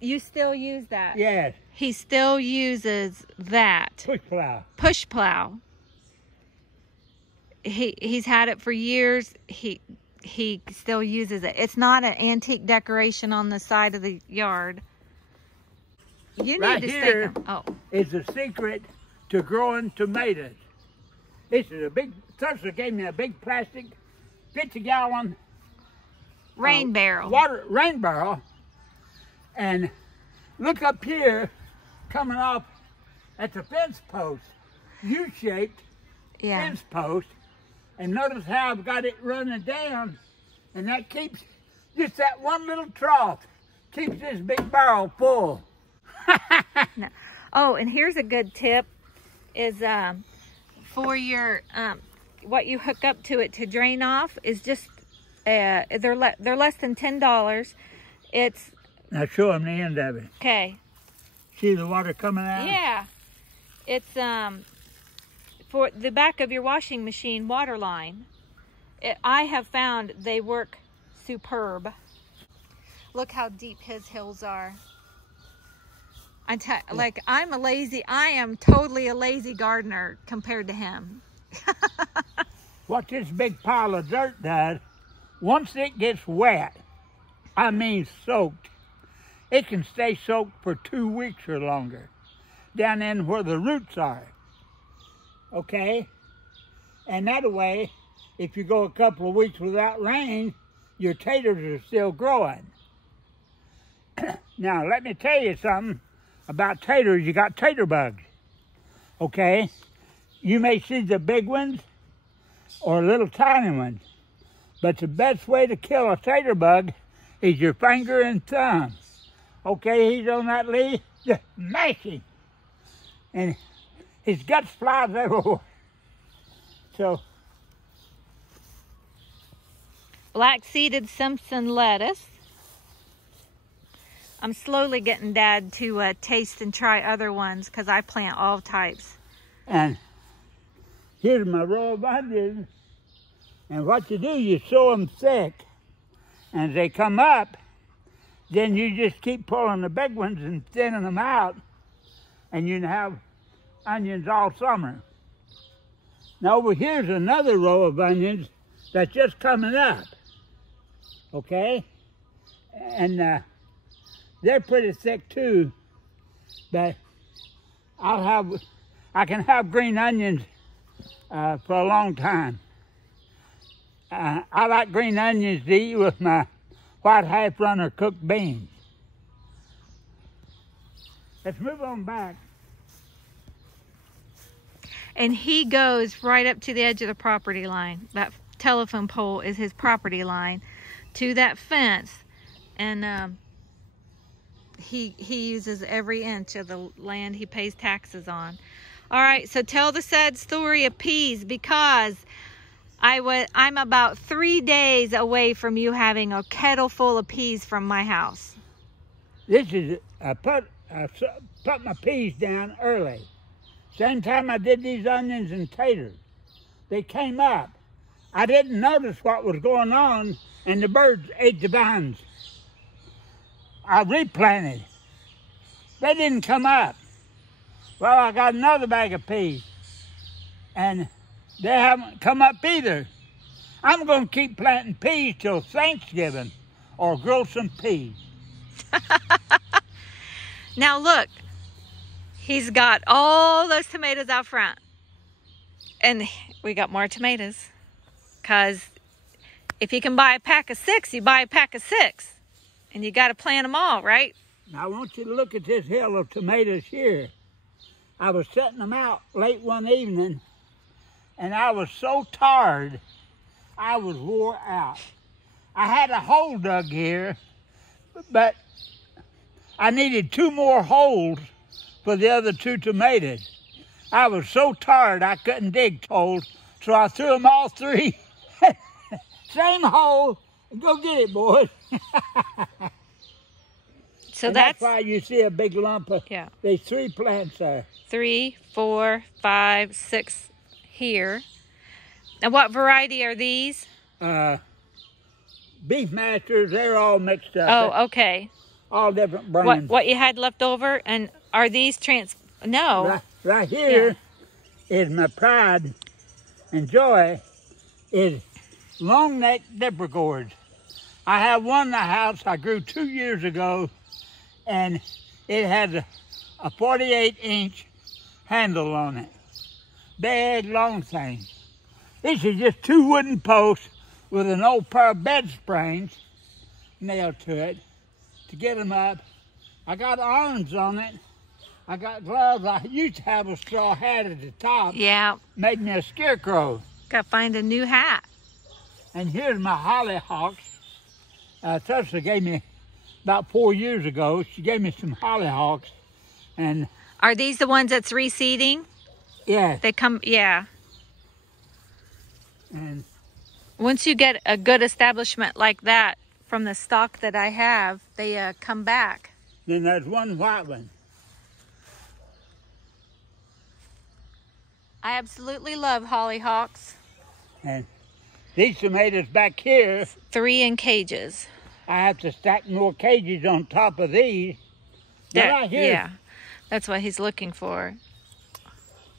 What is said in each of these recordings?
You still use that? Yes. He still uses that. Push plow. Push plow. He's had it for years. He still uses it. It's not an antique decoration on the side of the yard. You need to stake them. Oh. Is the secret to growing tomatoes. This is a big, Thursday gave me a big plastic 50-gallon rain barrel. Rain barrel. And look up here, coming off at the fence post, U-shaped fence post. And notice how I've got it running down, and that keeps, just that one little trough, keeps this big barrel full. No. Oh, and here's a good tip, is for your, what you hook up to it to drain off is just, they're less than $10. It's... Now show them the end of it. Okay. See the water coming out? Yeah. It's, for the back of your washing machine water line. I have found they work superb. Look how deep his hills are. I am totally a lazy gardener compared to him. What this big pile of dirt does, once it gets wet, I mean soaked, it can stay soaked for 2 weeks or longer, down in where the roots are. Okay? And that way, if you go a couple of weeks without rain, your taters are still growing. Now, let me tell you something about taters. You got tater bugs. Okay? You may see the big ones or little tiny ones, but the best way to kill a tater bug is your finger and thumb. Okay, he's on that leaf, just mash him. And his guts flies everywhere. So. Black-seeded Simpson lettuce. I'm slowly getting Dad to taste and try other ones because I plant all types. And here's my row of onions. And what you do, you sow them thick. And as they come up, then you just keep pulling the big ones and thinning them out. And you can have onions all summer. Now over here's another row of onions that's just coming up. Okay? And they're pretty thick too, but I can have green onions for a long time. I like green onions to eat with my white half-runner cooked beans. Let's move on back. And he goes right up to the edge of the property line. That telephone pole is his property line to that fence. And he uses every inch of the land he pays taxes on. All right, so tell the sad story of peas, because I'm about 3 days away from you having a kettle full of peas from my house. This is, I put my peas down early. Same time I did these onions and taters. They came up. I didn't notice what was going on, and the birds ate the vines. I replanted. They didn't come up. Well, I got another bag of peas, and they haven't come up either. I'm going to keep planting peas till Thanksgiving, or grow some peas. Now look. He's got all those tomatoes out front. And we got more tomatoes. Because if you can buy a pack of 6, you buy a pack of 6. And you got to plant them all, right? Now I want you to look at this hill of tomatoes here. I was setting them out late one evening, and I was so tired, I was wore out. I had a hole dug here, but I needed 2 more holes for the other 2 tomatoes. I was so tired I couldn't dig holes, so I threw them all 3. Same hole. Go get it, boys. So that's why you see a big lump of, yeah. There's 3 plants there. 3, 4, 5, 6 here. And what variety are these? Beef Masters, they're all mixed up. Oh, okay. all different brands. What you had left over, and are these no. Right here is my pride and joy is long neck dipper gourds. I have one in the house I grew 2 years ago, and it has a 48-inch handle on it. Big, long thing. This is just 2 wooden posts with an old pair of bed springs nailed to it to get them up. I got arms on it. I got gloves. I used to have a straw hat at the top. Yeah. Made me a scarecrow. Got to find a new hat. And here's my hollyhocks. Tessa gave me about 4 years ago. She gave me some hollyhocks. And are these the ones that's reseeding? Yeah. They come, yeah. And once you get a good establishment like that from the stock that I have, they come back. Then there's one white one. I absolutely love hollyhocks. And these tomatoes back here, 3 in cages. I have to stack more cages on top of these. Right here, yeah, that's what he's looking for.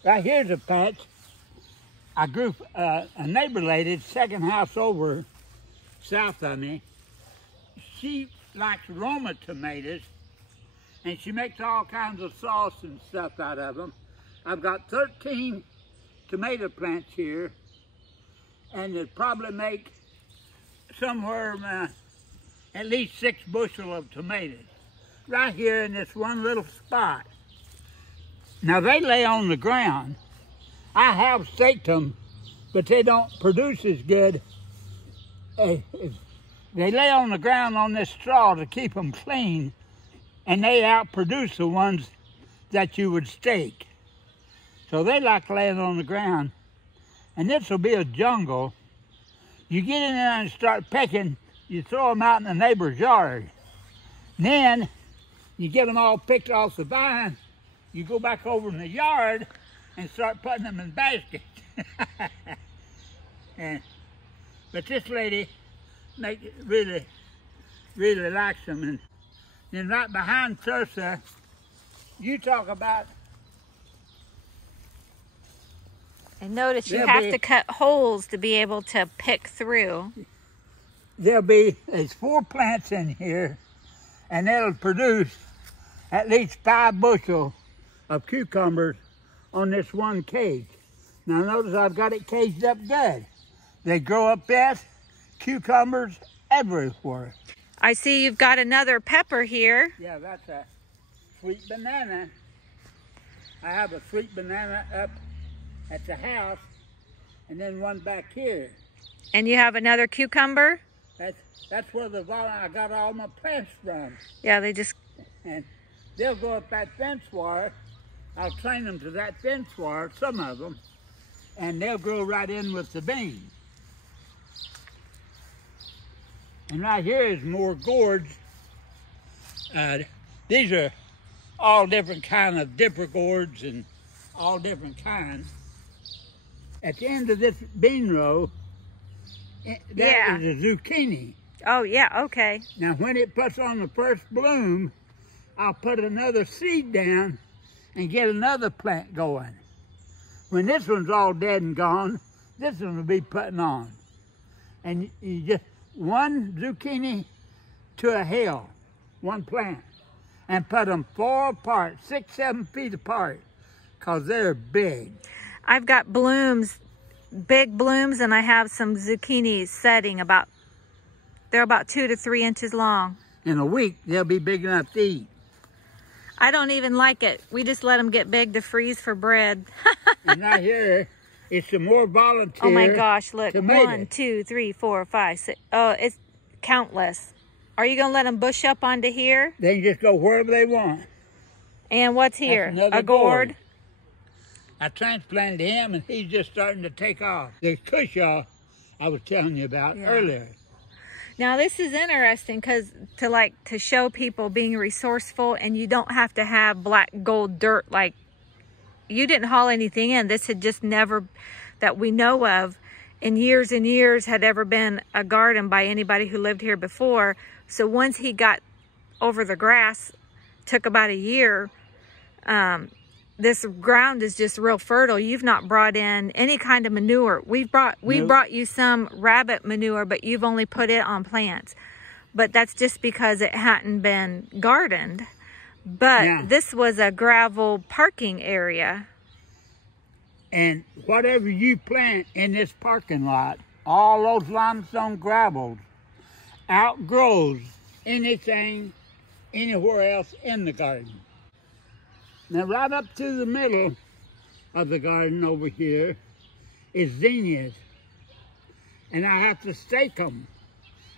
Right here's a patch. I grew a neighbor lady, second house over south of me. She likes Roma tomatoes, and she makes all kinds of sauce and stuff out of them. I've got 13 tomato plants here, and they'd probably make somewhere at least 6 bushel of tomatoes right here in this one little spot. Now they lay on the ground. I have staked them, but they don't produce as good. They lay on the ground on this straw to keep them clean, and they outproduce the ones that you would stake. So they like laying on the ground. And this will be a jungle. You get in there and start pecking, you throw them out in the neighbor's yard. Then you get them all picked off the vine, you go back over in the yard and start putting them in baskets. But this lady really likes them. And then right behind Thursa, you talk about. And notice you have to cut holes to be able to pick through. There's 4 plants in here, and it'll produce at least 5 bushel of cucumbers on this one cage. Now notice I've got it caged up good. They grow up best, cucumbers everywhere. I see you've got another pepper here. Yeah, that's a sweet banana. I have a sweet banana up at the house, and then one back here. And you have another cucumber? That's where I got all my plants from. Yeah, they just... And they'll go up that fence wire. I'll train them to that fence wire, some of them, and they'll grow right in with the beans. And right here is more gourds. These are all different kind of dipper gourds and all different kinds. At the end of this bean row, that is a zucchini. Oh, yeah, okay. Now, when it puts on the first bloom, I'll put another seed down and get another plant going. When this one's all dead and gone, this one will be putting on. And you just, one zucchini to a hill, one plant, and put them 4 apart, 6, 7 feet apart, because they're big. I've got blooms, big blooms, and I have some zucchini setting they're about 2 to 3 inches long. In a week, they'll be big enough to eat. I don't even like it. We just let them get big to freeze for bread. And right here, it's some more volunteer. Oh my gosh, look, tomatoes. 1, 2, 3, 4, 5, 6. Oh, it's countless. Are you gonna let them bush up onto here? They can just go wherever they want. And what's here? A gourd? I transplanted him, and he's just starting to take off. The cushaw I was telling you about earlier. Now this is interesting because to show people being resourceful, and you don't have to have black gold dirt. Like, you didn't haul anything in. This had just never, that we know of, in years and years, had ever been a garden by anybody who lived here before. So once he got over the grass took about a year. This ground is just real fertile. You've not brought in any kind of manure. We brought you some rabbit manure, but you've only put it on plants. But that's just because it hadn't been gardened. But this was a gravel parking area. And whatever you plant in this parking lot, all those limestone gravels outgrows anything anywhere else in the garden. Now, right up to the middle of the garden over here is zinnias. And I have to stake them.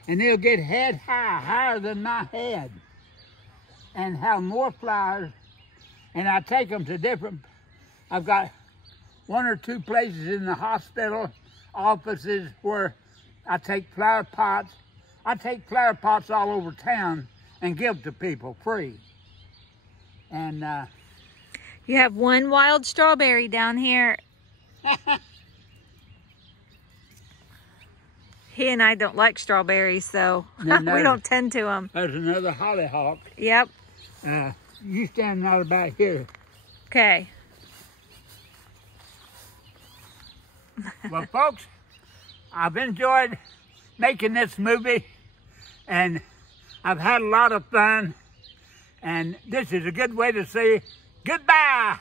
And they'll get head high, higher than my head. And have more flowers. And I take them to different, I've got 1 or 2 places in the hospital offices where I take flower pots. I take flower pots all over town and give to people free. And you have one wild strawberry down here. He and I don't like strawberries, so we don't tend to them. There's another hollyhock. Yep. You stand right about here. Okay. Well, folks, I've enjoyed making this movie, and I've had a lot of fun, and this is a good way to say goodbye.